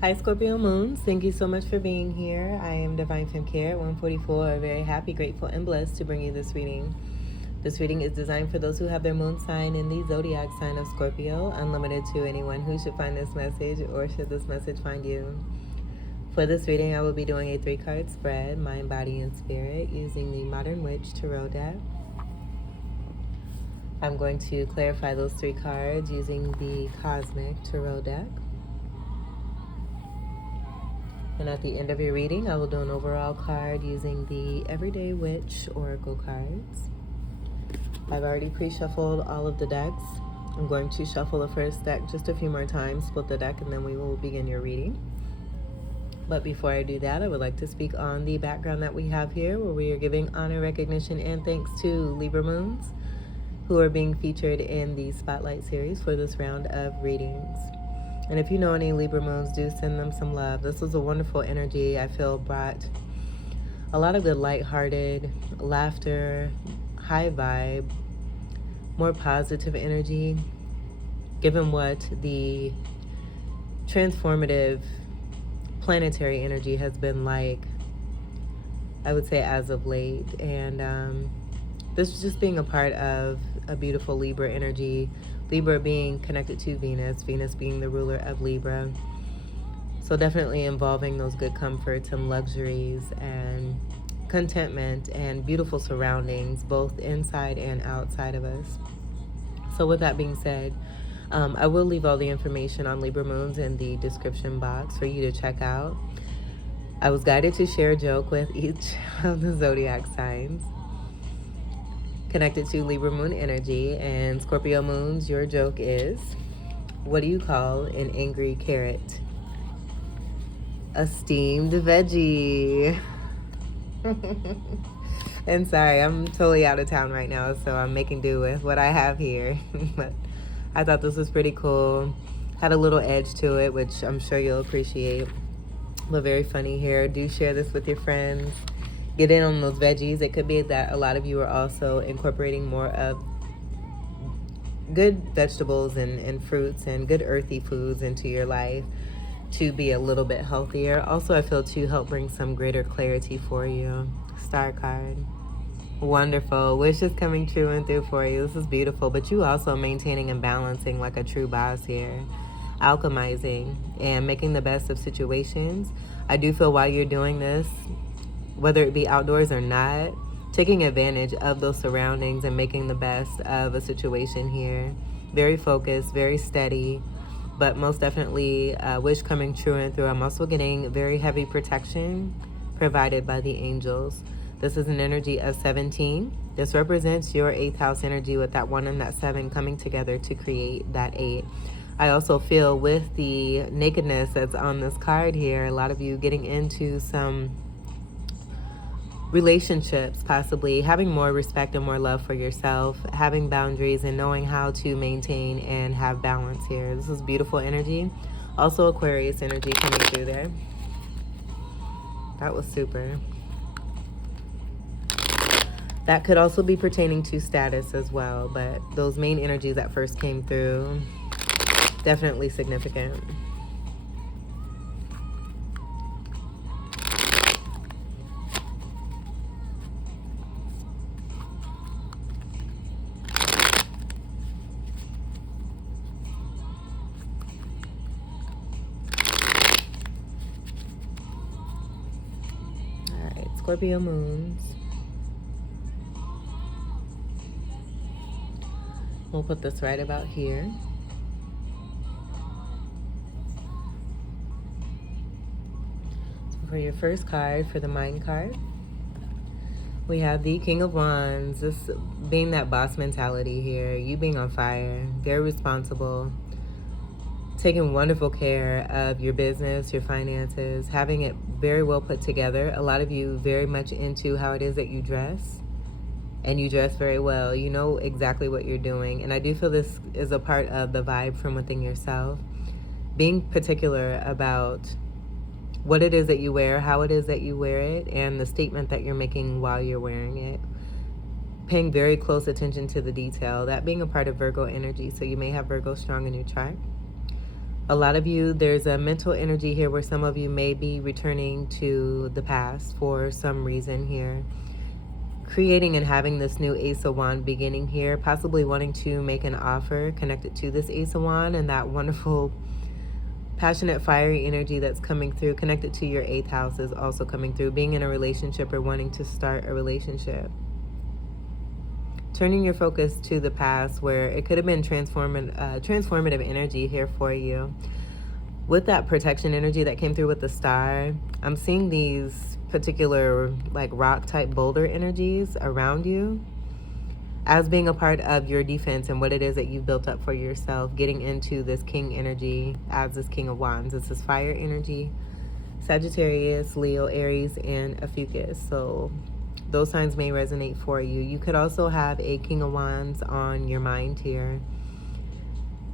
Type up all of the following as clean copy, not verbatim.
Hi, Scorpio Moons. Thank you so much for being here. I am Divine Femme Care at 144. Very happy, grateful, and blessed to bring you this reading. This reading is designed for those who have their moon sign in the zodiac sign of Scorpio, unlimited to anyone who should find this message or should this message find you. For this reading, I will be doing a 3-card spread, mind, body, and spirit, using the Modern Witch Tarot deck. I'm going to clarify those 3 cards using the Cosmic Tarot deck. And at the end of your reading, I will do an overall card using the Everyday Witch Oracle cards. I've already pre-shuffled all of the decks. I'm going to shuffle the first deck just a few more times, split the deck, and then we will begin your reading. But before I do that, I would like to speak on the background that we have here, where we are giving honor, recognition, and thanks to Libra Moons, who are being featured in the Spotlight series for this round of readings. And if you know any Libra Moons, do send them some love. This was a wonderful energy. I feel brought a lot of good lighthearted laughter, high vibe, more positive energy, given what the transformative planetary energy has been like, I would say, as of late. And this is just being a part of a beautiful Libra energy. Libra being connected to Venus, Venus being the ruler of Libra. So definitely involving those good comforts and luxuries and contentment and beautiful surroundings, both inside and outside of us. So with that being said, I will leave all the information on Libra Moons in the description box for you to check out. I was guided to share a joke with each of the zodiac signs connected to Libra Moon energy. And Scorpio Moons, your joke is, what do you call an angry carrot? A steamed veggie. And sorry, I'm totally out of town right now, so I'm making do with what I have here. But I thought this was pretty cool. Had a little edge to it, which I'm sure you'll appreciate. But very funny here. Do share this with your friends. Get in on those veggies. It could be that a lot of you are also incorporating more of good vegetables and fruits and good earthy foods into your life to be a little bit healthier. Also, I feel to help bring some greater clarity for you. Star card. Wonderful. Wishes coming true and through for you. This is beautiful. But you also maintaining and balancing like a true boss here. Alchemizing and making the best of situations. I do feel while you're doing this, whether it be outdoors or not, taking advantage of those surroundings and making the best of a situation here. Very focused, very steady, but most definitely wish coming true and through. I'm also getting very heavy protection provided by the angels. This is an energy of 17. This represents your 8th house energy with that 1 and that 7 coming together to create that 8. I also feel with the nakedness that's on this card here, a lot of you getting into some relationships, possibly having more respect and more love for yourself, having boundaries and knowing how to maintain and have balance here. This is beautiful energy. Also Aquarius energy coming through there. That was super. That could also be pertaining to status as well, but those main energies that first came through, definitely significant. Scorpio Moons. We'll put this right about here. So for your first card, for the Mind card, we have the King of Wands. This being that boss mentality here, you being on fire, very responsible, taking wonderful care of your business, your finances, having it very well put together. A lot of you very much into how it is that you dress, and you dress very well. You know exactly what you're doing. And I do feel this is a part of the vibe from within yourself. Being particular about what it is that you wear, how it is that you wear it, and the statement that you're making while you're wearing it. Paying very close attention to the detail. That being a part of Virgo energy. So you may have Virgo strong in your chart. A lot of you, there's a mental energy here where some of you may be returning to the past for some reason here. Creating and having this new Ace of Wands beginning here, possibly wanting to make an offer connected to this Ace of Wands, and that wonderful passionate fiery energy that's coming through connected to your 8th house is also coming through. Being in a relationship or wanting to start a relationship. Turning your focus to the past where it could have been transformative energy here for you. With that protection energy that came through with the star, I'm seeing these particular like rock type boulder energies around you as being a part of your defense and what it is that you've built up for yourself, getting into this king energy as this King of Wands. This is fire energy, Sagittarius, Leo, Aries, and Ophiuchus. So those signs may resonate for you. You could also have a King of Wands on your mind here,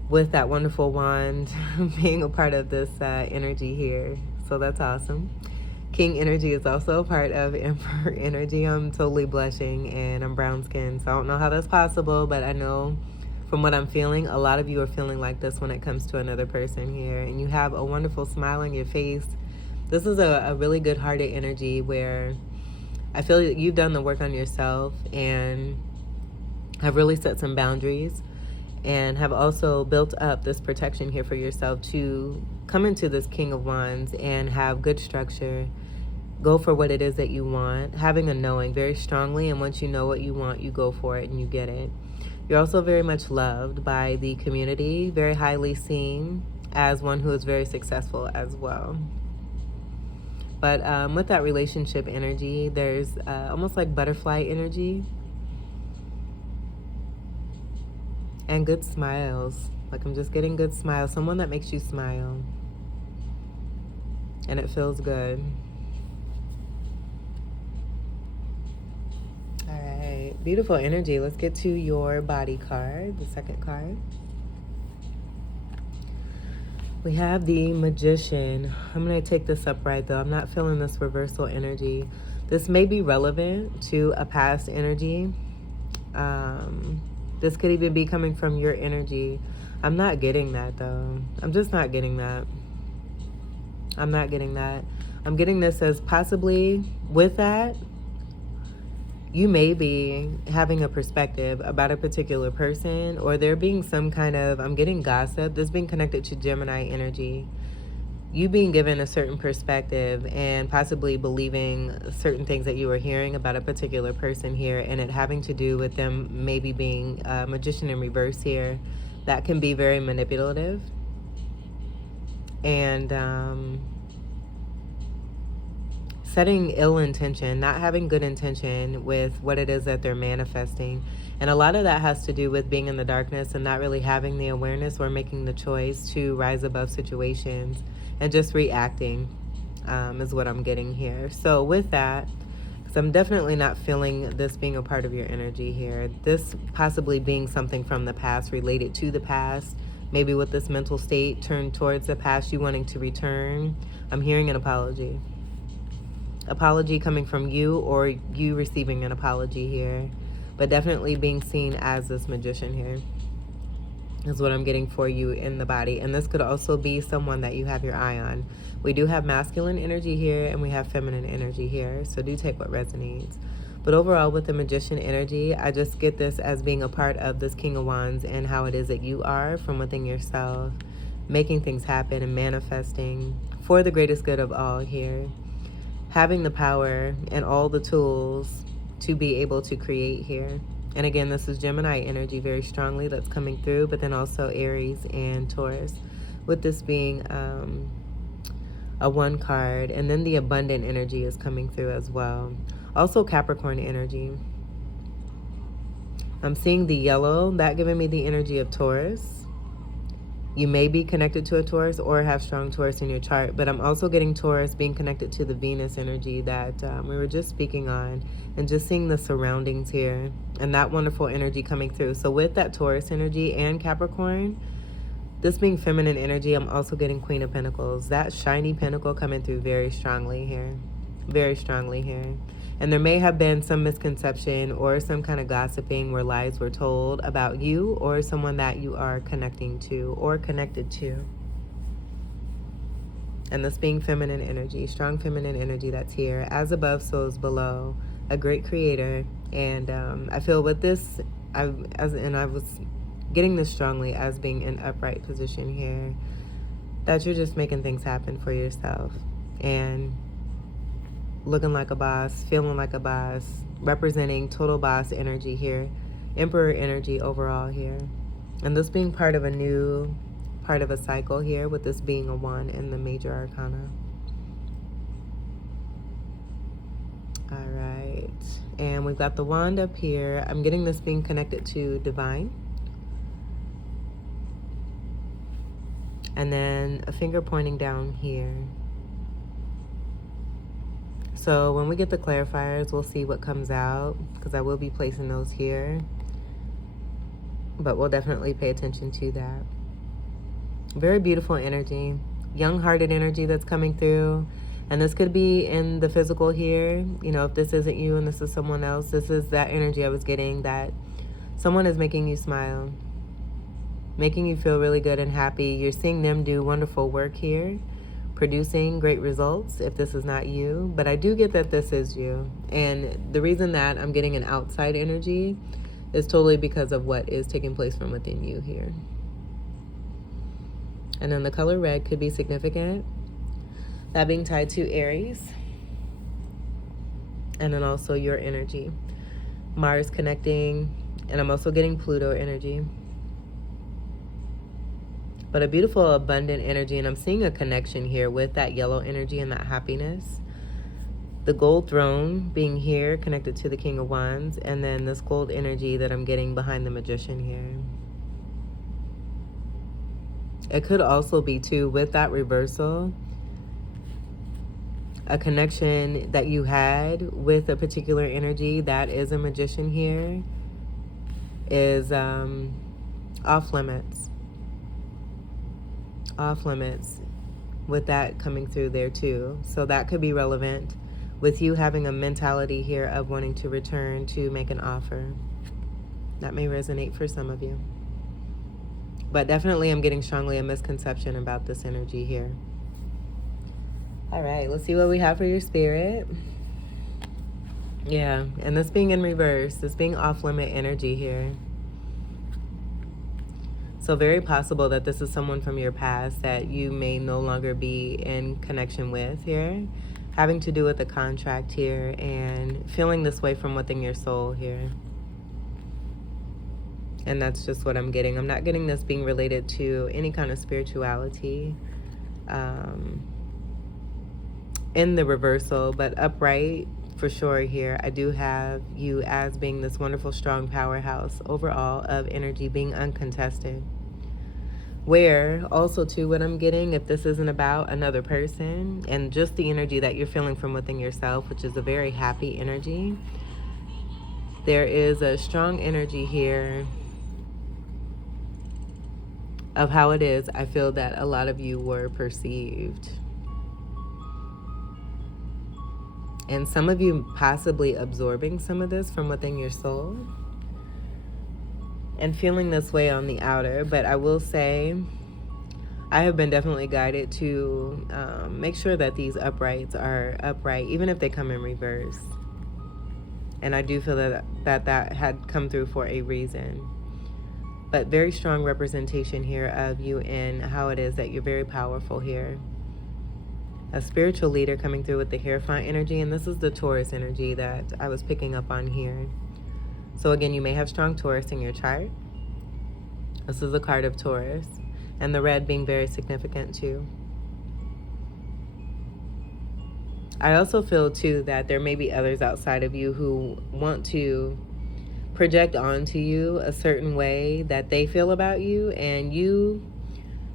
with that wonderful wand being a part of this energy here. So that's awesome. King energy is also a part of Emperor energy. I'm totally blushing and I'm brown skinned, so I don't know how that's possible, but I know from what I'm feeling, a lot of you are feeling like this when it comes to another person here. And you have a wonderful smile on your face. This is a really good hearted energy where I feel that you've done the work on yourself and have really set some boundaries and have also built up this protection here for yourself to come into this King of Wands and have good structure, go for what it is that you want, having a knowing very strongly, and once you know what you want, you go for it and you get it. You're also very much loved by the community, very highly seen as one who is very successful as well. But with that relationship energy, there's almost like butterfly energy and good smiles. Like I'm just getting good smiles. Someone that makes you smile. And it feels good. All right. Beautiful energy. Let's get to your body card, the second card. We have the Magician. I'm going to take this upright though. I'm not feeling this reversal energy. This may be relevant to a past energy. This could even be coming from your energy. I'm not getting that though. I'm just not getting that. I'm not getting that. I'm getting this as possibly with that, you may be having a perspective about a particular person, or there being some kind of, I'm getting gossip. This being connected to Gemini energy. You being given a certain perspective and possibly believing certain things that you were hearing about a particular person here, and it having to do with them maybe being a magician in reverse here. That can be very manipulative. And setting ill intention, not having good intention with what it is that they're manifesting. And a lot of that has to do with being in the darkness and not really having the awareness or making the choice to rise above situations and just reacting is what I'm getting here. So with that, because I'm definitely not feeling this being a part of your energy here. This possibly being something from the past, related to the past, maybe with this mental state turned towards the past, you wanting to return. I'm hearing an apology. Apology coming from you or you receiving an apology here, but definitely being seen as this magician here is what I'm getting for you in the body. And this could also be someone that you have your eye on. We do have masculine energy here and we have feminine energy here, so do take what resonates. But overall, with the magician energy, I just get this as being a part of this King of Wands and how it is that you are from within yourself, making things happen and manifesting for the greatest good of all here. Having the power and all the tools to be able to create here. And again, this is Gemini energy very strongly that's coming through, but then also Aries and Taurus, with this being a 1 card. And then the abundant energy is coming through as well. Also Capricorn energy. I'm seeing the yellow, that giving me the energy of Taurus. You may be connected to a Taurus or have strong Taurus in your chart, but I'm also getting Taurus being connected to the Venus energy that we were just speaking on, and just seeing the surroundings here and that wonderful energy coming through. So with that Taurus energy and Capricorn, this being feminine energy, I'm also getting Queen of Pentacles. That shiny pentacle coming through very strongly here. Very strongly here. And there may have been some misconception or some kind of gossiping where lies were told about you or someone that you are connecting to or connected to. And this being feminine energy, strong feminine energy that's here. As above, so is below. A great creator. And I feel with this, I was getting this strongly as being in upright position here, that you're just making things happen for yourself. And looking like a boss, feeling like a boss, representing total boss energy here. Emperor energy overall here. And this being part of a new part of a cycle here, with this being a 1 in the major arcana. All right, and we've got the wand up here. I'm getting this being connected to divine. And then a finger pointing down here. So when we get the clarifiers, we'll see what comes out, because I will be placing those here. But we'll definitely pay attention to that. Very beautiful energy, young-hearted energy that's coming through. And this could be in the physical here. You know, if this isn't you and this is someone else, this is that energy I was getting, that someone is making you smile, making you feel really good and happy. You're seeing them do wonderful work here, producing great results if this is not you. But I do get that this is you. And the reason that I'm getting an outside energy is totally because of what is taking place from within you here. And then the color red could be significant. That being tied to Aries. And then also your energy. Mars connecting. And I'm also getting Pluto energy. But a beautiful, abundant energy. And I'm seeing a connection here with that yellow energy and that happiness. The gold throne being here, connected to the King of Wands. And then this gold energy that I'm getting behind the Magician here. It could also be, too, with that reversal, a connection that you had with a particular energy that is a Magician here is off limits. Off limits, with that coming through there, too. So that could be relevant with you having a mentality here of wanting to return to make an offer. That may resonate for some of you. But definitely I'm getting strongly a misconception about this energy here. All right, let's see what we have for your spirit. Yeah, and this being in reverse, this being off-limit energy here. So very possible that this is someone from your past that you may no longer be in connection with here. Having to do with a contract here and feeling this way from within your soul here. And that's just what I'm getting. I'm not getting this being related to any kind of spirituality in the reversal, but upright for sure here. I do have you as being this wonderful, strong powerhouse overall of energy, being uncontested. Where also too, what I'm getting, if this isn't about another person and just the energy that you're feeling from within yourself, which is a very happy energy, there is a strong energy here of how it is I feel that a lot of you were perceived. And some of you possibly absorbing some of this from within your soul and feeling this way on the outer. But I will say, I have been definitely guided to make sure that these uprights are upright, even if they come in reverse. And I do feel that had come through for a reason. But very strong representation here of you and how it is that you're very powerful here. A spiritual leader coming through with the Hierophant energy. And this is the Taurus energy that I was picking up on here. So again, you may have strong Taurus in your chart. This is a card of Taurus. And the red being very significant too. I also feel too that there may be others outside of you who want to project onto you a certain way that they feel about you, and you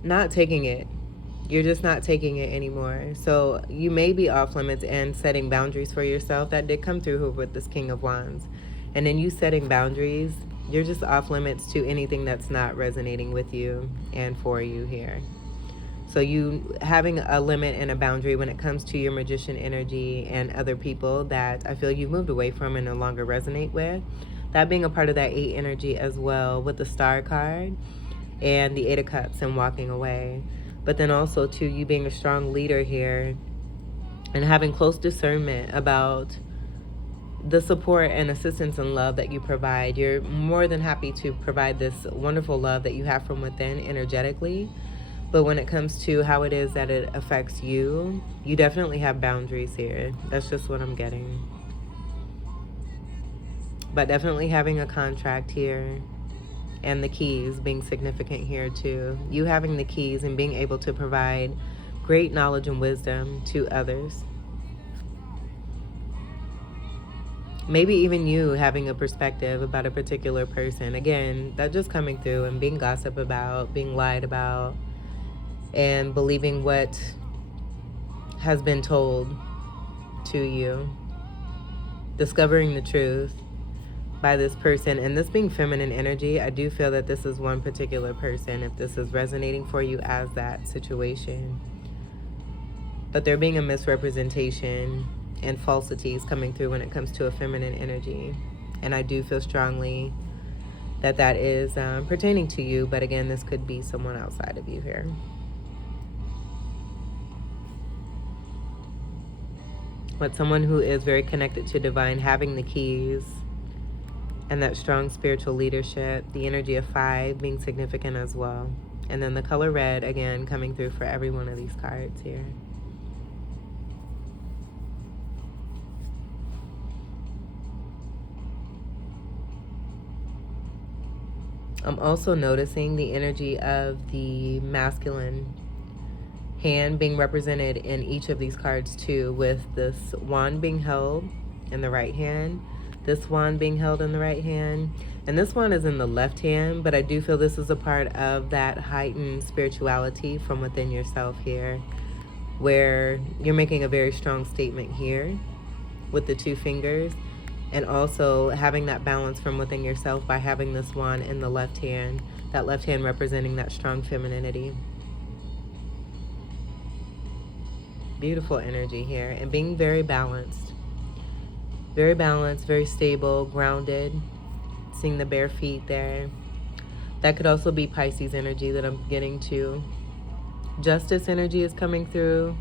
not taking it. You're just not taking it anymore. So you may be off limits and setting boundaries for yourself. That did come through with this King of Wands. And then you setting boundaries, you're just off limits to anything that's not resonating with you and for you here. So you having a limit and a boundary when it comes to your Magician energy and other people that I feel you've moved away from and no longer resonate with. That being a part of that 8 energy as well, with the Star card and the 8 of Cups and walking away. but then also to you being a strong leader here and having close discernment about the support and assistance and love that you provide. You're more than happy to provide this wonderful love that you have from within energetically. But when it comes to how it is that it affects you, you definitely have boundaries here. That's just what I'm getting. But definitely having a contract here, and the keys being significant here too. You having the keys and being able to provide great knowledge and wisdom to others. Maybe even you having a perspective about a particular person. Again, that just coming through, and being gossiped about, being lied about, and believing what has been told to you. Discovering the truth by this person, and this being feminine energy, I do feel that this is one particular person, if this is resonating for you as that situation. But there being a misrepresentation and falsities coming through when it comes to a feminine energy. And I do feel strongly that that is pertaining to you, but again, this could be someone outside of you here. But someone who is very connected to divine, having the keys, and that strong spiritual leadership, the energy of 5 being significant as well. And then the color red, again, coming through for every one of these cards here. I'm also noticing the energy of the masculine hand being represented in each of these cards too, with this wand being held in the right hand, this wand being held in the right hand, and this one is in the left hand, but I do feel this is a part of that heightened spirituality from within yourself here, where you're making a very strong statement here with the 2 fingers, and also having that balance from within yourself by having this wand in the left hand, that left hand representing that strong femininity. Beautiful energy here, and being very balanced, very stable, grounded. Seeing the bare feet there. That could also be Pisces energy that I'm getting to. Justice energy is coming through,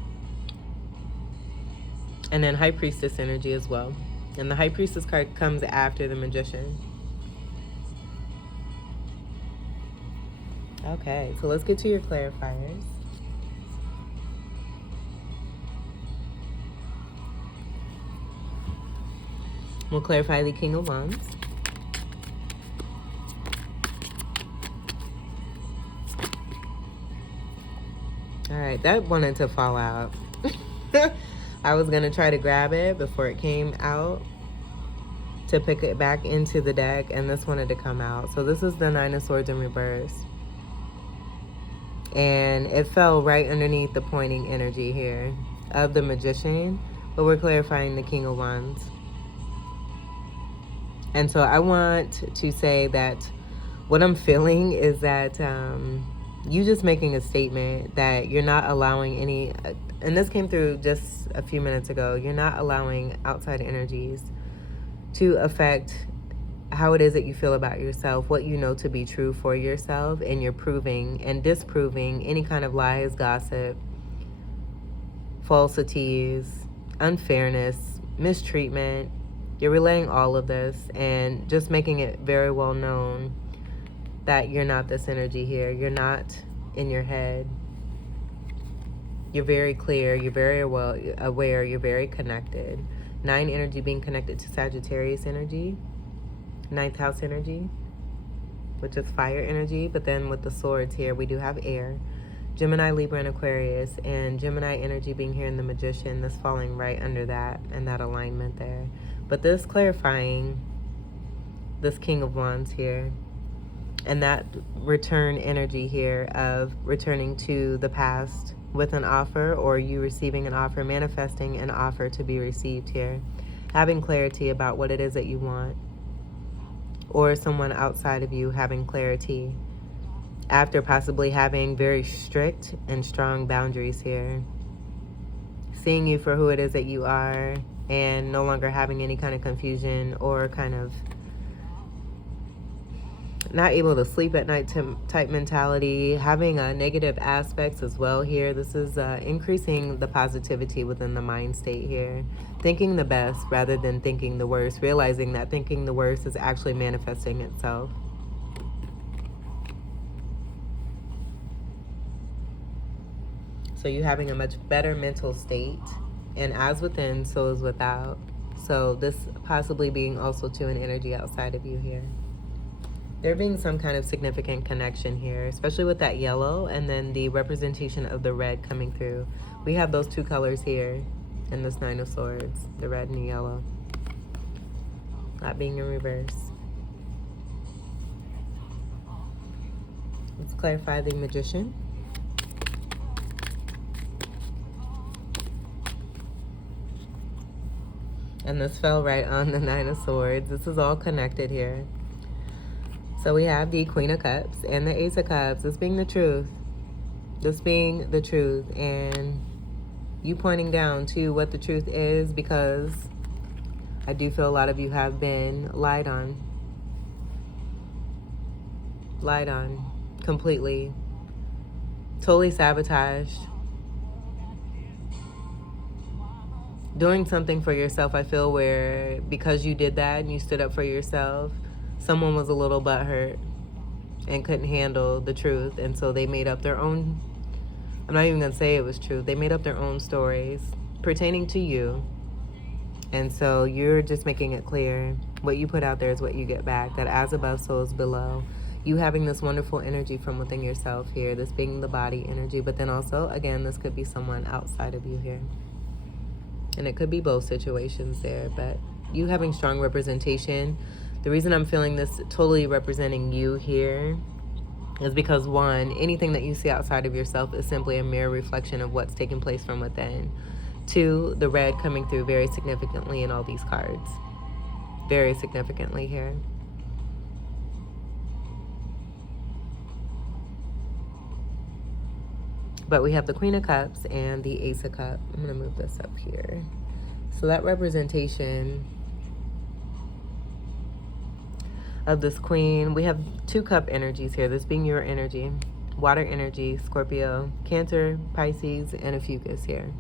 and then High Priestess energy as well. And the High Priestess card comes after the Magician. Okay, so let's get to your clarifiers. We'll clarify the King of Wands. All right, that wanted to fall out. I was gonna try to grab it before it came out to pick it back into the deck, and this wanted to come out. So this is the 9 of Swords in reverse. And it fell right underneath the pointing energy here of the Magician, but we're clarifying the King of Wands. And so I want to say that what I'm feeling is that you just making a statement that you're not allowing any, and this came through just a few minutes ago, you're not allowing outside energies to affect how it is that you feel about yourself, what you know to be true for yourself, and you're proving and disproving any kind of lies, gossip, falsities, unfairness, mistreatment. You're relaying all of this and just making it very well known that you're not this energy here. You're not in your head. You're very clear. You're very well aware. You're very connected. 9 energy being connected to Sagittarius energy. 9th house energy, which is fire energy. But then with the swords here, we do have air. Gemini, Libra, and Aquarius. And Gemini energy being here in the Magician. This falling right under that and that alignment there. But this clarifying this King of Wands here. And that return energy here of returning to the past with an offer, or you receiving an offer, manifesting an offer to be received here. Having clarity about what it is that you want. Or someone outside of you having clarity after possibly having very strict and strong boundaries here. Seeing you for who it is that you are and no longer having any kind of confusion or kind of not able to sleep at night type mentality, having negative aspects as well here. This is increasing the positivity within the mind state here. Thinking the best rather than thinking the worst, realizing that thinking the worst is actually manifesting itself. So you're having a much better mental state, and as within, so is without. So this possibly being also to an energy outside of you here. There being some kind of significant connection here, especially with that yellow and then the representation of the red coming through. We have those two colors here in this Nine of Swords, the red and the yellow. That being in reverse. Let's clarify the Magician. And this fell right on the Nine of Swords. This is all connected here. So we have the Queen of Cups and the Ace of Cups. This being the truth. This being the truth. And you pointing down to what the truth is, because I do feel a lot of you have been lied on. Lied on. Completely. Totally sabotaged. Doing something for yourself, I feel, where because you did that and you stood up for yourself, someone was a little butthurt and couldn't handle the truth. And so they made up their own, I'm not even going to say it was true. They made up their own stories pertaining to you. And so you're just making it clear, what you put out there is what you get back. That as above, so is below. You having this wonderful energy from within yourself here, this being the body energy. But then also, again, this could be someone outside of you here. And it could be both situations there, but you having strong representation. The reason I'm feeling this totally representing you here is because, one, anything that you see outside of yourself is simply a mirror reflection of what's taking place from within. Two, the red coming through very significantly in all these cards. Very significantly here. But we have the Queen of Cups and the Ace of Cups. I'm going to move this up here. So that representation of this Queen, we have two cup energies here. This being your energy, water energy, Scorpio, Cancer, Pisces, and a Fucus here.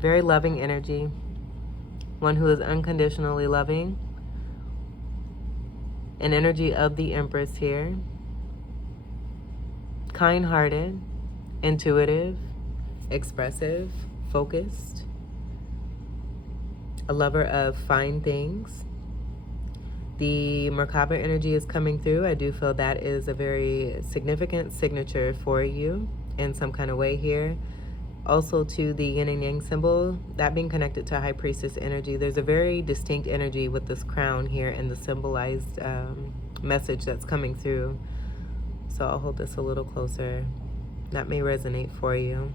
Very loving energy. One who is unconditionally loving. An energy of the Empress here. Kind-hearted, intuitive, expressive, focused, a lover of fine things. The Merkaba energy is coming through. I do feel that is a very significant signature for you in some kind of way here. Also to the yin and yang symbol, that being connected to High Priestess energy. There's a very distinct energy with this crown here and the symbolized message that's coming through. So I'll hold this a little closer. That may resonate for you.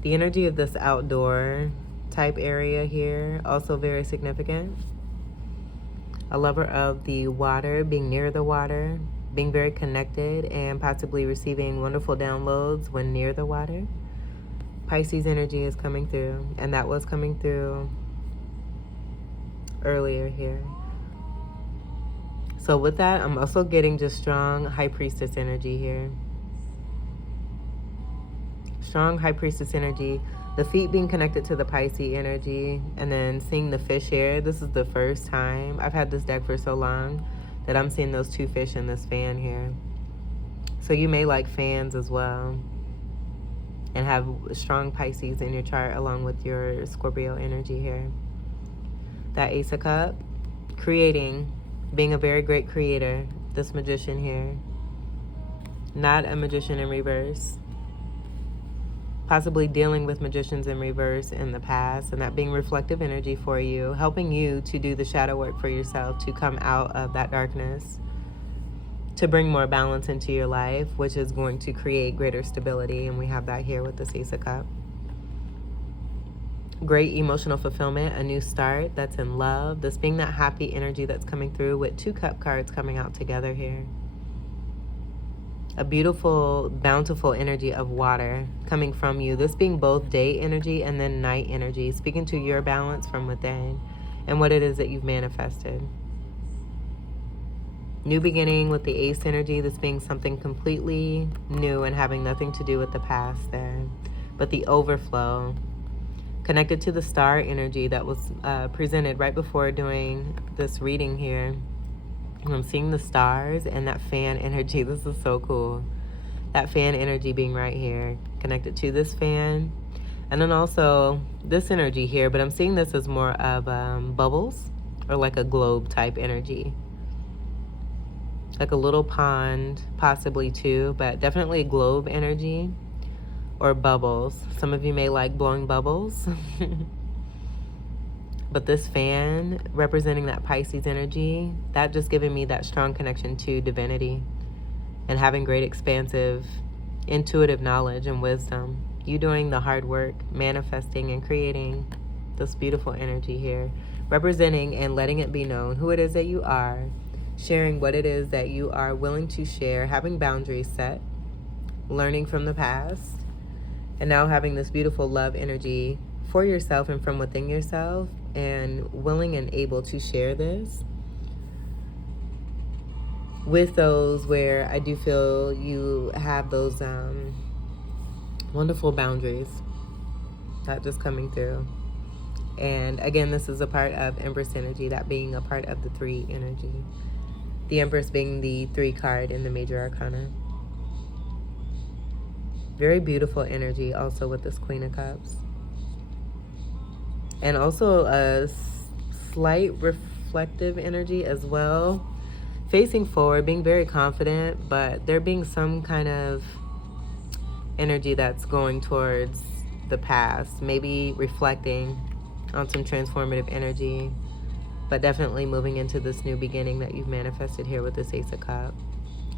The energy of this outdoor type area here, also very significant. A lover of the water, being near the water, being very connected and possibly receiving wonderful downloads when near the water. Pisces energy is coming through, and that was coming through earlier here. So with that, I'm also getting just strong High Priestess energy here. Strong High Priestess energy. The feet being connected to the Pisces energy. And then seeing the fish here. This is the first time. I've had this deck for so long that I'm seeing those two fish in this fan here. So you may like fans as well. And have strong Pisces in your chart along with your Scorpio energy here. That Ace of Cups. Creating. Being a very great creator, this Magician here. Not a Magician in reverse. Possibly dealing with Magicians in reverse in the past, and that being reflective energy for you, helping you to do the shadow work for yourself, to come out of that darkness, to bring more balance into your life, which is going to create greater stability, and we have that here with this Ace of Cups. Great emotional fulfillment, a new start that's in love. This being that happy energy that's coming through with two cup cards coming out together here. A beautiful, bountiful energy of water coming from you. This being both day energy and then night energy. Speaking to your balance from within and what it is that you've manifested. New beginning with the ace energy, this being something completely new and having nothing to do with the past there. But the overflow, connected to the star energy that was presented right before doing this reading here. I'm seeing the stars and that fan energy. This is so cool. That fan energy being right here, connected to this fan. And then also this energy here, but I'm seeing this as more of bubbles or like a globe type energy. Like a little pond, possibly too, but definitely a globe energy or bubbles. Some of you may like blowing bubbles. But this fan representing that Pisces energy, that just giving me that strong connection to divinity and having great expansive, intuitive knowledge and wisdom. You doing the hard work, manifesting and creating this beautiful energy here, representing and letting it be known who it is that you are, sharing what it is that you are willing to share, having boundaries set, learning from the past, and now having this beautiful love energy for yourself and from within yourself, and willing and able to share this with those where I do feel you have those wonderful boundaries that just coming through. And again, this is a part of Empress energy, that being a part of the 3 energy. The Empress being the 3 card in the major arcana. Very beautiful energy also with this Queen of Cups. And also a slight reflective energy as well. Facing forward, being very confident, but there being some kind of energy that's going towards the past. Maybe reflecting on some transformative energy, but definitely moving into this new beginning that you've manifested here with this Ace of Cups.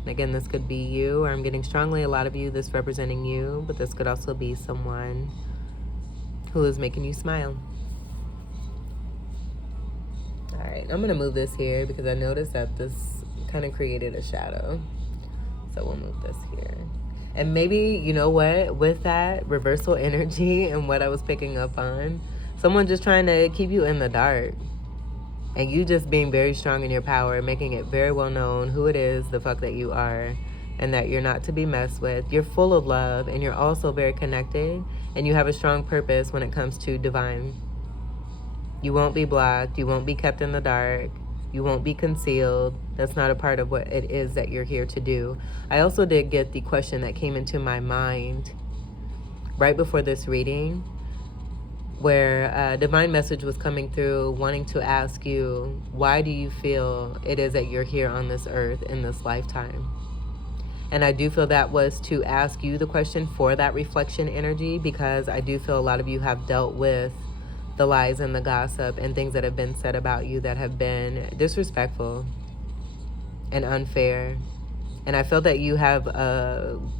And again, this could be you, or I'm getting strongly a lot of you, this representing you, but this could also be someone who is making you smile. All right, I'm going to move this here because I noticed that this kind of created a shadow. So we'll move this here. And maybe, you know what, with that reversal energy and what I was picking up on, someone just trying to keep you in the dark. And you just being very strong in your power, making it very well known who it is the fuck that you are, and that you're not to be messed with. You're full of love, and you're also very connected, and you have a strong purpose when it comes to divine. You won't be blocked. You won't be kept in the dark. You won't be concealed. That's not a part of what it is that you're here to do. I also did get the question that came into my mind right before this reading, where a divine message was coming through wanting to ask you, why do you feel it is that you're here on this earth in this lifetime? And I do feel that was to ask you the question for that reflection energy, because I do feel a lot of you have dealt with the lies and the gossip and things that have been said about you that have been disrespectful and unfair. And I feel that you have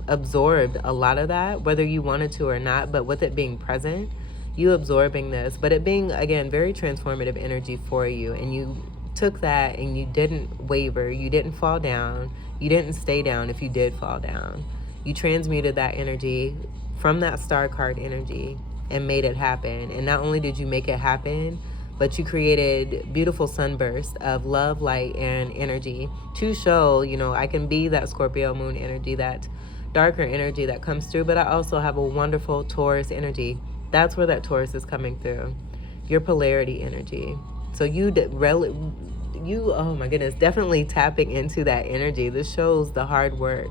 absorbed a lot of that, whether you wanted to or not, but with it being present, you absorbing this, but it being, again, very transformative energy for you. And you took that and you didn't waver. You didn't fall down. You didn't stay down if you did fall down. You transmuted that energy from that star card energy and made it happen. And not only did you make it happen, but you created beautiful sunbursts of love, light, and energy to show, you know, I can be that Scorpio moon energy, that darker energy that comes through, but I also have a wonderful Taurus energy. That's where that Taurus is coming through. Your polarity energy. So you, oh my goodness, definitely tapping into that energy. This shows the hard work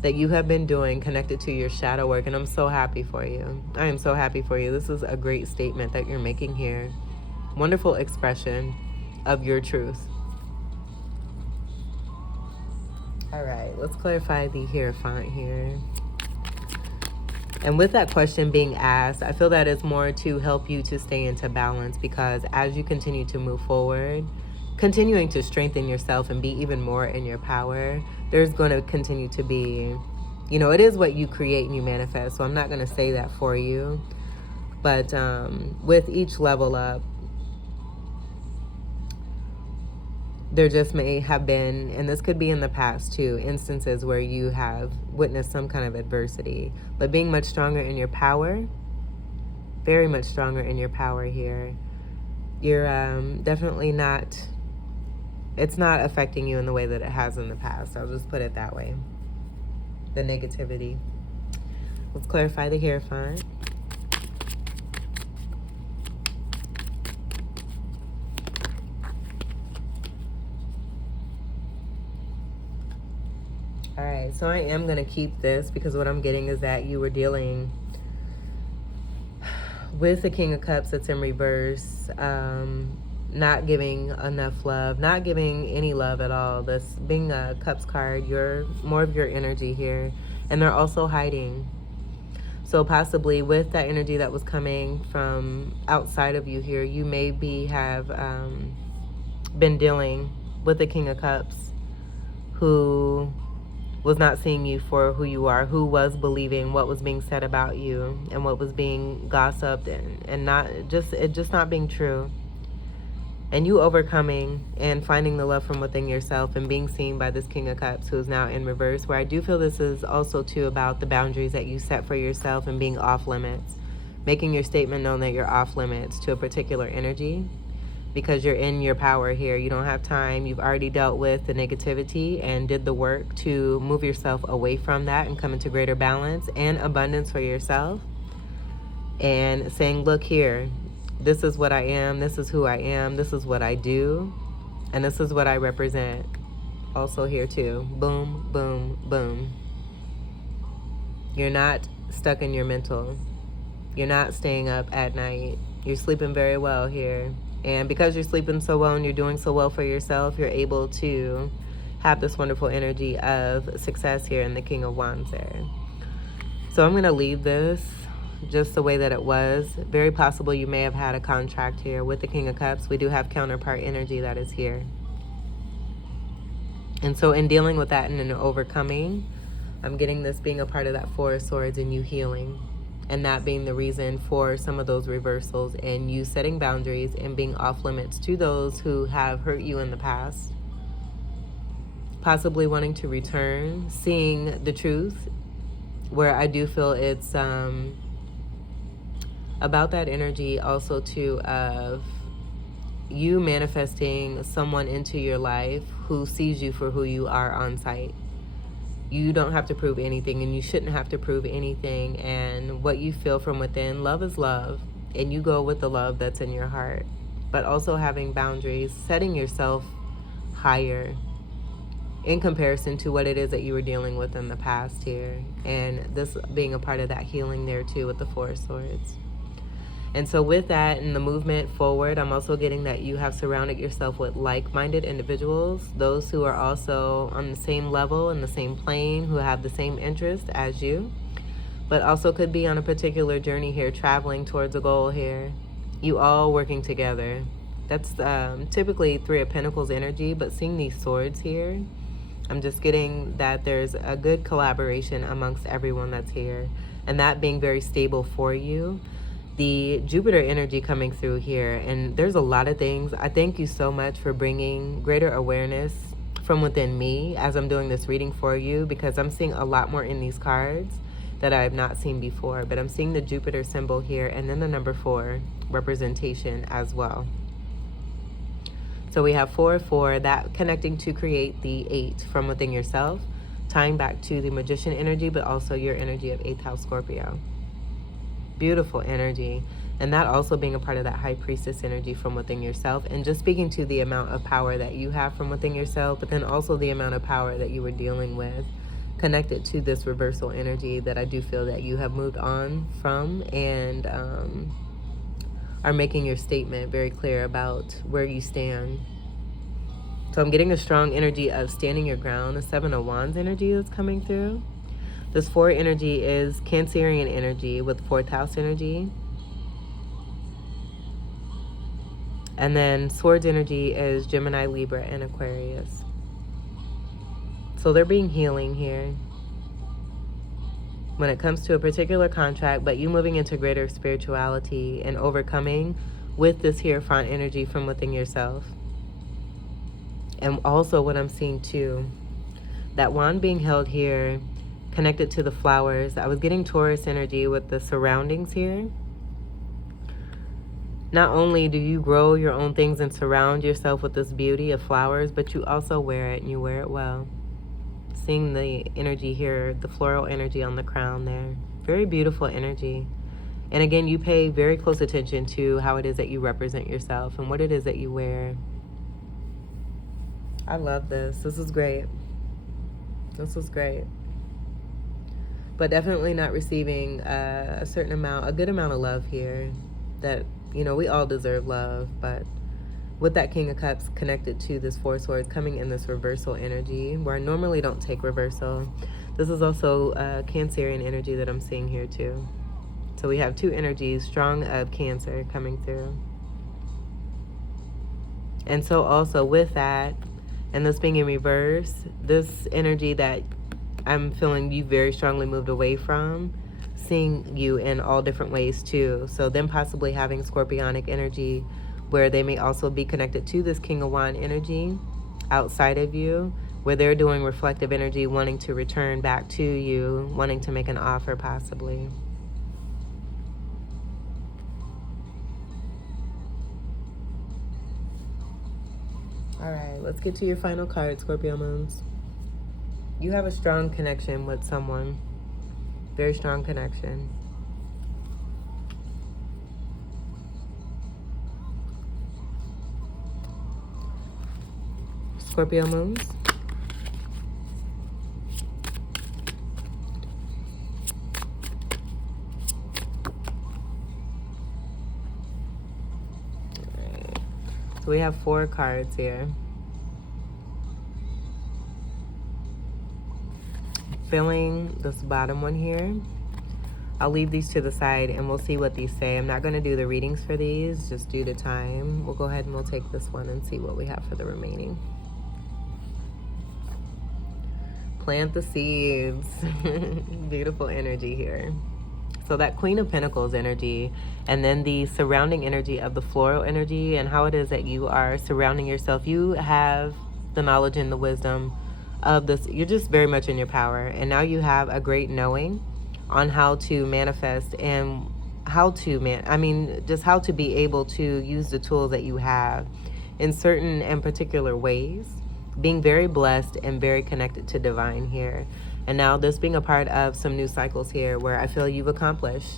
that you have been doing connected to your shadow work. And I'm so happy for you. I am so happy for you. This is a great statement that you're making here. Wonderful expression of your truth. All right, let's clarify the Hierophant here. And with that question being asked, I feel that it's more to help you to stay into balance, because as you continue to move forward, continuing to strengthen yourself and be even more in your power, there's going to continue to be, you know, it is what you create and you manifest. So I'm not going to say that for you. But with each level up, there just may have been, and this could be in the past too, instances where you have witnessed some kind of adversity. But being much stronger in your power, very much stronger in your power here. You're definitely not it's not affecting you in the way that it has in the past. I'll just put it that way. The negativity. Let's clarify the Hierophant. All right, so I am going to keep this because what I'm getting is that you were dealing with the King of Cups that's in reverse, not giving enough love, not giving any love at all. This being a Cups card, you're more of your energy here, and they're also hiding. So possibly with that energy that was coming from outside of you here, you maybe have been dealing with the King of Cups who was not seeing you for who you are, who was believing what was being said about you and what was being gossiped and not just it just not being true. And you overcoming and finding the love from within yourself and being seen by this King of Cups who is now in reverse, where I do feel this is also too about the boundaries that you set for yourself and being off limits, making your statement known that you're off limits to a particular energy. Because you're in your power here. You don't have time. You've already dealt with the negativity and did the work to move yourself away from that and come into greater balance and abundance for yourself. And saying, look here, this is what I am. This is who I am. This is what I do. And this is what I represent. Also here too. Boom, boom, boom. You're not stuck in your mental. You're not staying up at night. You're sleeping very well here. And because you're sleeping so well and you're doing so well for yourself, you're able to have this wonderful energy of success here in the King of Wands there. So I'm going to leave this just the way that it was. Very possible you may have had a contract here with the King of Cups. We do have counterpart energy that is here. And so in dealing with that and in overcoming, I'm getting this being a part of that Four of Swords and you healing. And that being the reason for some of those reversals and you setting boundaries and being off limits to those who have hurt you in the past. Possibly wanting to return, seeing the truth, where I do feel it's about that energy also too of you manifesting someone into your life who sees you for who you are on sight. You don't have to prove anything and you shouldn't have to prove anything. And what you feel from within, love is love. And you go with the love that's in your heart. But also having boundaries, setting yourself higher in comparison to what it is that you were dealing with in the past here. And this being a part of that healing there too with the Four of Swords. And so with that and the movement forward, I'm also getting that you have surrounded yourself with like-minded individuals, those who are also on the same level and the same plane, who have the same interest as you, but also could be on a particular journey here, traveling towards a goal here. You all working together. That's typically Three of Pentacles energy, but seeing these swords here, I'm just getting that there's a good collaboration amongst everyone that's here, and that being very stable for you. The Jupiter energy coming through here, and there's a lot of things. I thank you so much for bringing greater awareness from within me as I'm doing this reading for you, because I'm seeing a lot more in these cards that I have not seen before. But I'm seeing the Jupiter symbol here and then the number 4 representation as well. So we have 4, that connecting to create the 8 from within yourself, tying back to the Magician energy, but also your energy of 8th house Scorpio. Beautiful energy. And that also being a part of that High Priestess energy from within yourself, and just speaking to the amount of power that you have from within yourself, but then also the amount of power that you were dealing with connected to this reversal energy that I do feel that you have moved on from and are making your statement very clear about where you stand. So I'm getting a strong energy of standing your ground. The 7 of Wands energy is coming through. This 4 energy is Cancerian energy with 4th house energy. And then Swords energy is Gemini, Libra, and Aquarius. So they're being healing here when it comes to a particular contract, but you moving into greater spirituality and overcoming with this Hierophant energy from within yourself. And also what I'm seeing too, that wand being held here, connected to the flowers. I was getting Taurus energy with the surroundings here. Not only do you grow your own things and surround yourself with this beauty of flowers, but you also wear it, and you wear it well. Seeing the energy here, the floral energy on the crown there. Very beautiful energy. And again, you pay very close attention to how it is that you represent yourself and what it is that you wear. I love this. This is great. This is great. But definitely not receiving a certain amount, a good amount of love here. That, you know, we all deserve love, but with that King of Cups connected to this Four Swords coming in this reversal energy, where I normally don't take reversal. This is also Cancerian energy that I'm seeing here too. So we have two energies, strong of Cancer coming through. And so also with that, and this being in reverse, this energy that I'm feeling you very strongly moved away from, seeing you in all different ways too. So then possibly having Scorpionic energy where they may also be connected to this King of Wands energy outside of you, where they're doing reflective energy, wanting to return back to you, wanting to make an offer possibly. All right, let's get to your final card, Scorpio Moons. You have a strong connection with someone. Very strong connection. Scorpio Moons. Alright. So we have 4 cards here. Feeling this bottom one here. I'll leave these to the side and we'll see what these say. I'm not going to do the readings for these just due to time. We'll go ahead and we'll take this one and see what we have for the remaining. Plant the seeds. Beautiful energy here. So that Queen of Pentacles energy, and then the surrounding energy of the floral energy, and how it is that you are surrounding yourself. You have the knowledge and the wisdom of this. You're just very much in your power, and now you have a great knowing on how to manifest and how to just how to be able to use the tools that you have in certain and particular ways, being very blessed and very connected to divine here. And now this being a part of some new cycles here where I feel you've accomplished,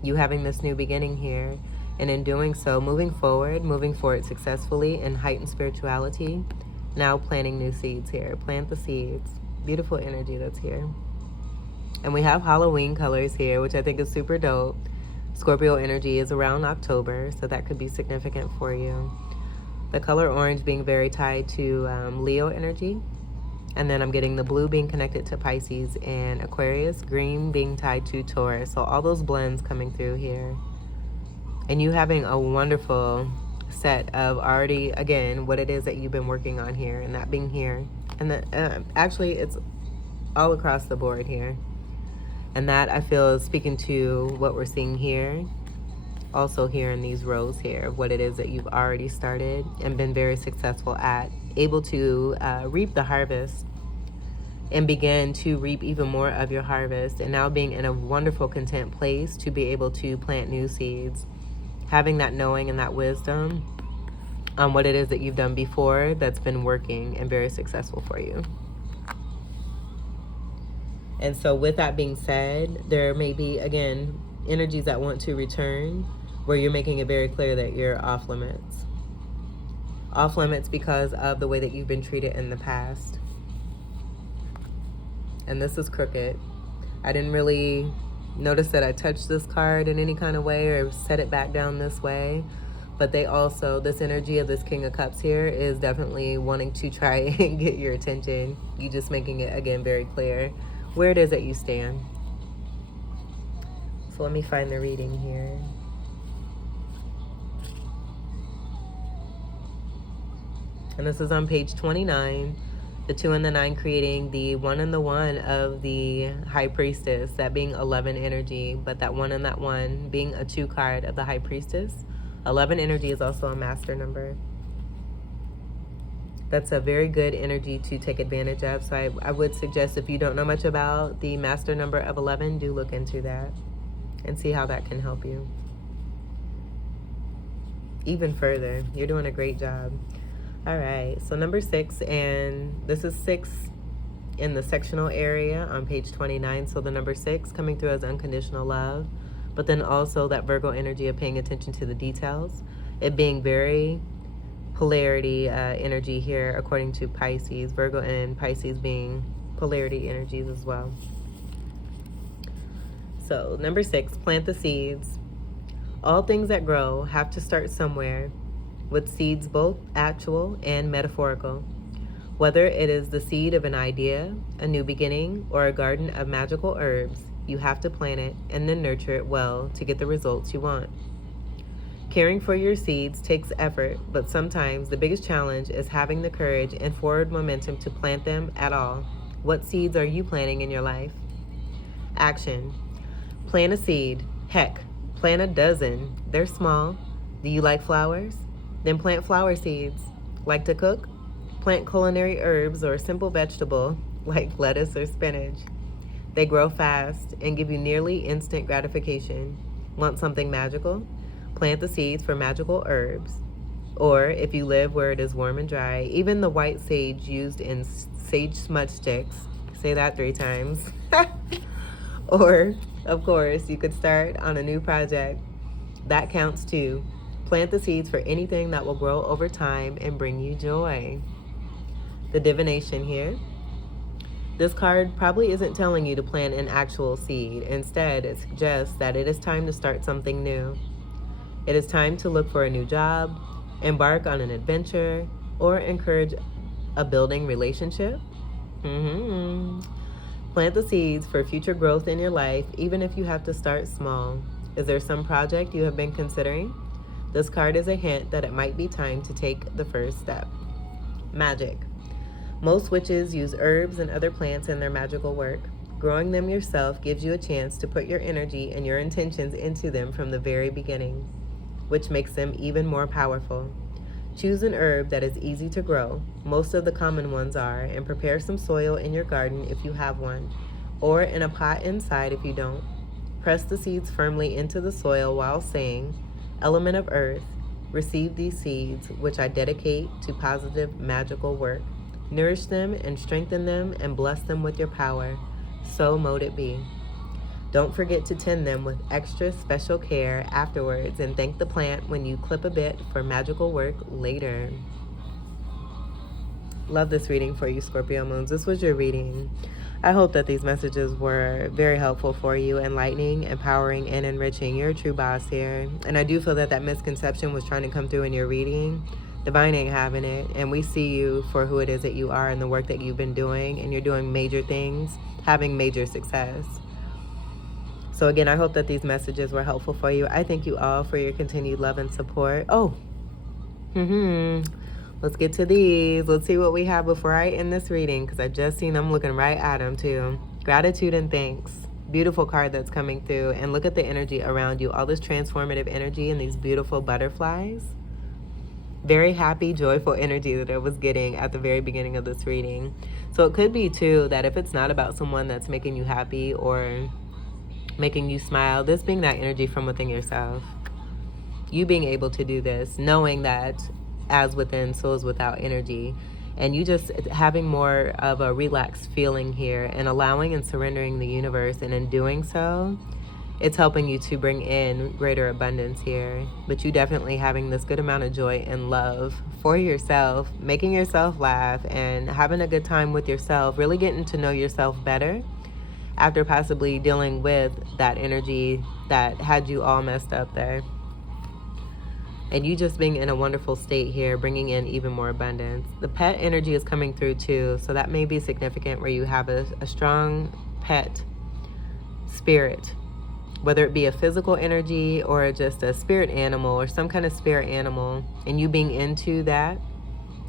you having this new beginning here, and in doing so, moving forward successfully in heightened spirituality. Now planting new seeds here. Plant the seeds. Beautiful energy that's here. And we have Halloween colors here, which I think is super dope. Scorpio energy is around October, so that could be significant for you. The color orange being very tied to Leo energy. And then I'm getting the blue being connected to Pisces and Aquarius. Green being tied to Taurus. So all those blends coming through here. And you having a wonderful set of already, again, what it is that you've been working on here, and that being here. And that actually it's all across the board here. And that I feel is speaking to what we're seeing here. Also here in these rows here, what it is that you've already started and been very successful at, able to reap the harvest and begin to reap even more of your harvest, and now being in a wonderful content place to be able to plant new seeds, having that knowing and that wisdom on what it is that you've done before that's been working and very successful for you. And so with that being said, there may be, again, energies that want to return where you're making it very clear that you're off limits. Off limits because of the way that you've been treated in the past. And this is crooked. I didn't really notice that I touched this card in any kind of way or set it back down this way. But they also, this energy of this King of Cups here is definitely wanting to try and get your attention. You just making it, again, very clear where it is that you stand. So let me find the reading here. And this is on page 29. The 2 and the 9 creating the 1 and the 1 of the High Priestess, that being 11 energy, but that 1 and that 1 being a 2 card of the High Priestess. 11 energy is also a master number. That's a very good energy to take advantage of. So I would suggest, if you don't know much about the master number of 11, do look into that and see how that can help you. even further. You're doing a great job. All right, so number 6, and this is 6 in the sectional area on page 29. So the number 6 coming through as unconditional love, but then also that Virgo energy of paying attention to the details. It being very polarity energy here according to Pisces. Virgo and Pisces being polarity energies as well. So number 6, plant the seeds. All things that grow have to start somewhere, with seeds both actual and metaphorical. Whether it is the seed of an idea, a new beginning, or a garden of magical herbs, you have to plant it and then nurture it well to get the results you want. Caring for your seeds takes effort, but sometimes the biggest challenge is having the courage and forward momentum to plant them at all. What seeds are you planting in your life? Action. Plant a seed. Heck, plant a dozen. They're small. Do you like flowers? Then plant flower seeds. Like to cook? Plant culinary herbs or a simple vegetable like lettuce or spinach. They grow fast and give you nearly instant gratification. Want something magical? Plant the seeds for magical herbs. Or if you live where it is warm and dry, even the white sage used in sage smudge sticks. Say that 3 times. Or, of course, you could start on a new project. That counts too. Plant the seeds for anything that will grow over time and bring you joy. The divination here. This card probably isn't telling you to plant an actual seed. Instead, it suggests that it is time to start something new. It is time to look for a new job, embark on an adventure, or encourage a building relationship. Plant the seeds for future growth in your life, even if you have to start small. Is there some project you have been considering? This card is a hint that it might be time to take the first step. Magic. Most witches use herbs and other plants in their magical work. Growing them yourself gives you a chance to put your energy and your intentions into them from the very beginning, which makes them even more powerful. Choose an herb that is easy to grow. Most of the common ones are, and prepare some soil in your garden if you have one, or in a pot inside if you don't. Press the seeds firmly into the soil while saying, "Element of earth, receive these seeds, which I dedicate to positive magical work. Nourish them and strengthen them and bless them with your power. So mote it be." Don't forget to tend them with extra special care afterwards, and thank the plant when you clip a bit for magical work later. Love this reading for you, Scorpio Moons. This was your reading. I hope that these messages were very helpful for you, enlightening, empowering, and enriching. You're a true boss here. And I do feel that that misconception was trying to come through in your reading. Divine ain't having it, and we see you for who it is that you are and the work that you've been doing, and you're doing major things, having major success. So again, I hope that these messages were helpful for you. I thank you all for your continued love and support. Let's get to these. Let's see what we have before I end this reading, because I just seen them looking right at them too. Gratitude and thanks. Beautiful card that's coming through, and look at the energy around you. All this transformative energy and these beautiful butterflies. Very happy, joyful energy that I was getting at the very beginning of this reading. So it could be too that if it's not about someone that's making you happy or making you smile, this being that energy from within yourself. You being able to do this, knowing that as within, so is without energy. And you just having more of a relaxed feeling here and allowing and surrendering the universe. And in doing so, it's helping you to bring in greater abundance here. But you definitely having this good amount of joy and love for yourself, making yourself laugh and having a good time with yourself, really getting to know yourself better after possibly dealing with that energy that had you all messed up there. And you just being in a wonderful state here, bringing in even more abundance. The pet energy is coming through too, so that may be significant where you have a strong pet spirit, whether it be a physical energy or just a spirit animal or some kind of spirit animal, and you being into that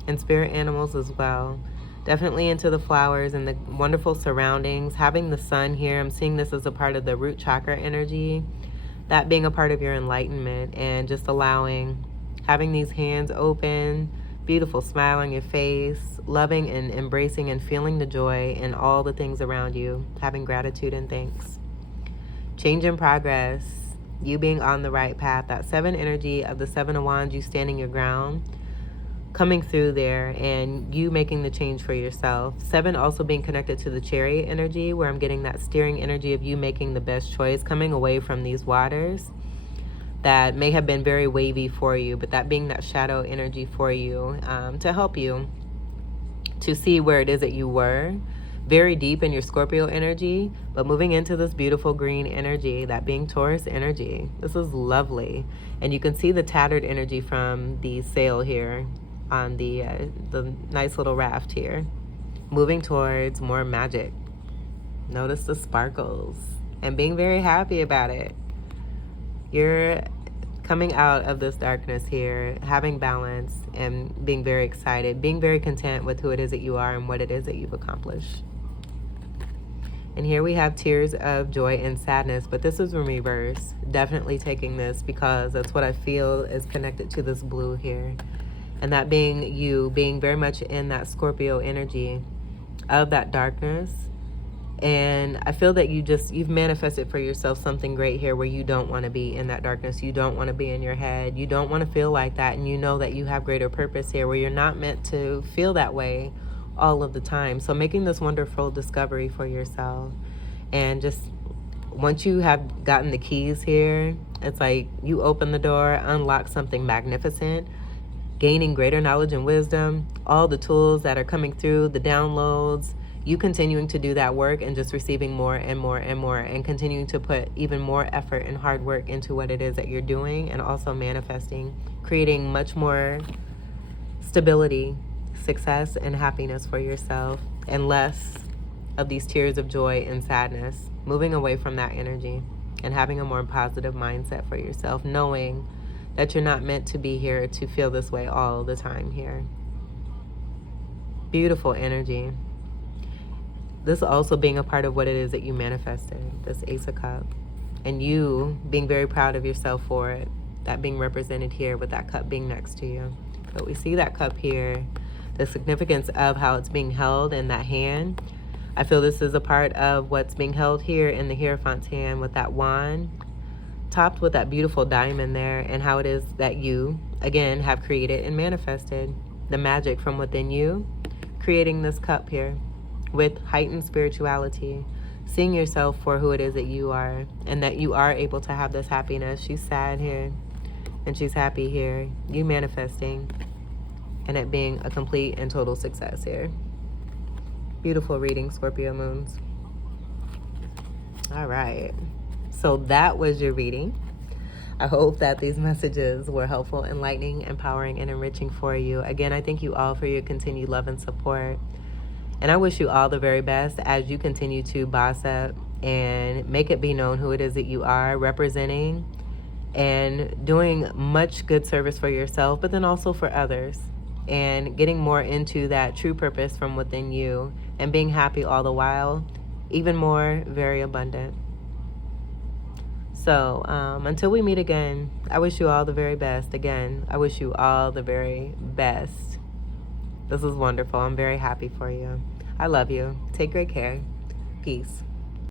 and spirit animals as well. Definitely into the flowers and the wonderful surroundings. Having the sun here, I'm seeing this as a part of the root chakra energy. That being a part of your enlightenment and just allowing, having these hands open, beautiful smile on your face, loving and embracing and feeling the joy in all the things around you, having gratitude and thanks. Change in progress. You being on the right path. That 7 energy of the 7 of Wands, you standing your ground, coming through there, and you making the change for yourself. 7 also being connected to the Chariot energy, where I'm getting that steering energy of you making the best choice, coming away from these waters that may have been very wavy for you, but that being that shadow energy for you, to help you to see where it is that you were very deep in your Scorpio energy, but moving into this beautiful green energy, that being Taurus energy. This is lovely. And you can see the tattered energy from the sail here on the nice little raft here, moving towards more magic. Notice the sparkles and being very happy about it. You're coming out of this darkness here, having balance and being very excited, being very content with who it is that you are and what it is that you've accomplished. And here we have tears of joy and sadness, but this is in reverse. Definitely taking this because that's what I feel is connected to this blue here. And that being you being very much in that Scorpio energy of that darkness. And I feel that you've manifested for yourself something great here where you don't want to be in that darkness. You don't want to be in your head. You don't want to feel like that. And you know that you have greater purpose here where you're not meant to feel that way all of the time. So making this wonderful discovery for yourself. And just once you have gotten the keys here, it's like you open the door, unlock something magnificent, gaining greater knowledge and wisdom, all the tools that are coming through, the downloads, you continuing to do that work and just receiving more and more and more, and continuing to put even more effort and hard work into what it is that you're doing, and also manifesting, creating much more stability, success, and happiness for yourself, and less of these tears of joy and sadness, moving away from that energy and having a more positive mindset for yourself, knowing that you're not meant to be here to feel this way all the time here. Beautiful energy. This also being a part of what it is that you manifested, this Ace of Cups, and you being very proud of yourself for it, that being represented here with that cup being next to you. But we see that cup here, the significance of how it's being held in that hand. I feel this is a part of what's being held here in the Hierophant's hand with that wand, topped with that beautiful diamond there, and how it is that you, again, have created and manifested the magic from within you, creating this cup here with heightened spirituality, seeing yourself for who it is that you are, and that you are able to have this happiness. She's sad here, and she's happy here. You manifesting, and it being a complete and total success here. Beautiful reading, Scorpio moons. All right. So that was your reading. I hope that these messages were helpful, enlightening, empowering, and enriching for you. Again, I thank you all for your continued love and support. And I wish you all the very best as you continue to boss up and make it be known who it is that you are, representing and doing much good service for yourself, but then also for others, and getting more into that true purpose from within you, and being happy all the while, even more, very abundant. So until we meet again, I wish you all the very best. Again, I wish you all the very best. This is wonderful. I'm very happy for you. I love you. Take great care. Peace.